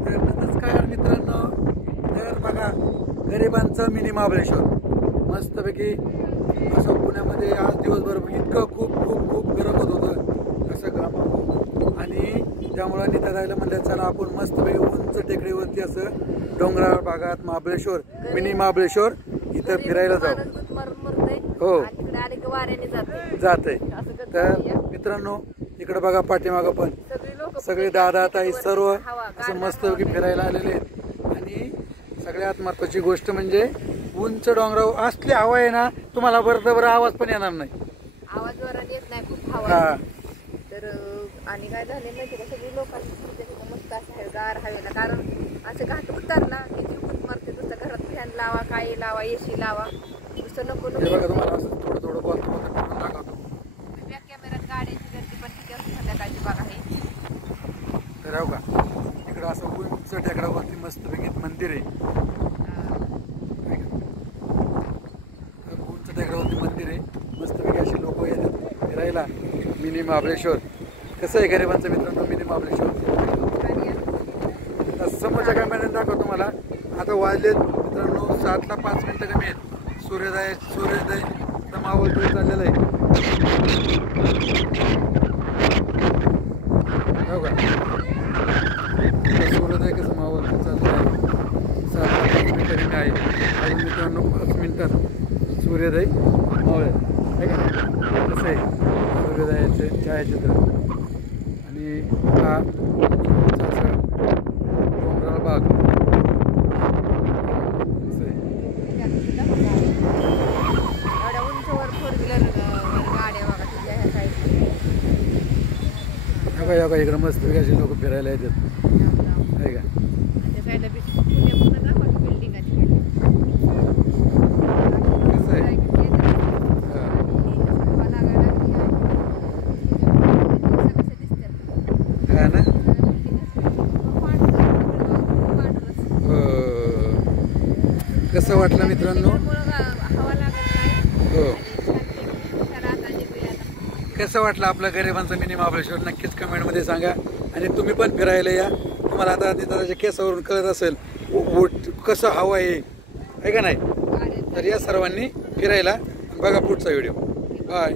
तर नमस्कार मित्रांनो, तर बघा गरिबांचं मिनी महाबळेश्वर मस्तपैकी असं पुण्यामध्ये आज दिवसभर इतकं खूप खूप खूप गरम होत होतं असं काम आणि त्यामुळे निघता जायला म्हणलं चला आपण मस्तपैकी उंच टेकडीवरती असं डोंगराळ भागात महाबळेश्वर मिनी महाबळेश्वर इथं फिरायला जाऊ. हो जाते. तर मित्रांनो इकडे बघा पाठीमागं पण सगळे दादा ताई सर्व असं मस्तपैकी फिरायला आलेले आहेत. आणि सगळ्यात महत्वाची गोष्ट म्हणजे उंच डोंगरावर असली हवा आहे ना, तुम्हाला बरं आवाज पण येणार नाही. आवाज वरात येत नाही, खूप हवा. तर आणि काय झाले माहिती का, सगळी लोकांची मस्त असं गार हवेला, कारण असं घाट उतरला की जीवच मारते. नुसतं घरात फॅन लावा, काही लावा, एसी लावा, नुसतं नको नको. तुम्हाला असं थोडं थोडं बोलतो दाखवतो. बॅक कॅमेऱ्यात गाड्यांची गर्दी पण किती असं संध्याकाळची बघा हे. तर हो का, इकडं असं उंच टेकडावरती मस्तपैकी मंदिर आहे. उंच टेकडावरती मंदिर आहे, मस्तपैकी अशी लोक येतात फिरायला. मिनी महाबळेश्वर कसं आहे गरिबांचं मित्रांनो मिनी महाबळेश्वर. समोरच्या कॅमेऱ्याने दाखवतो तुम्हाला. आता वाजले मित्रांनो 7ला 5 मिनिटं कमी आहेत. सूर्योदय माहोल तो चाललेला आहे. हो का, सूर्योदय कसं माहोल चाललेला आहे. 7ला 5 मिनिटं कमी आहे. अजून मित्रांनो 5 मिनिटात सूर्योदय माहोल आहे का. कसं आहे सूर्योदयाचे छायाचित्र. आणि हा डोंगराळ भाग बघा इकडं मस्त अशी लोक फिरायला येतात आहे का. कसं आहे हा ना. कसं वाटलं मित्रांनो. हो कसं वाटलं आपलं गरिबांचं मिनी महाबळेश्वर नक्कीच कमेंटमध्ये सांगा. आणि तुम्ही पण फिरायला या. तुम्हाला आता त्याच्या केसावरून कळत असेल कसं हवं आहे का नाही. तर या सर्वांनी फिरायला बघा पुढचा व्हिडिओ. बाय.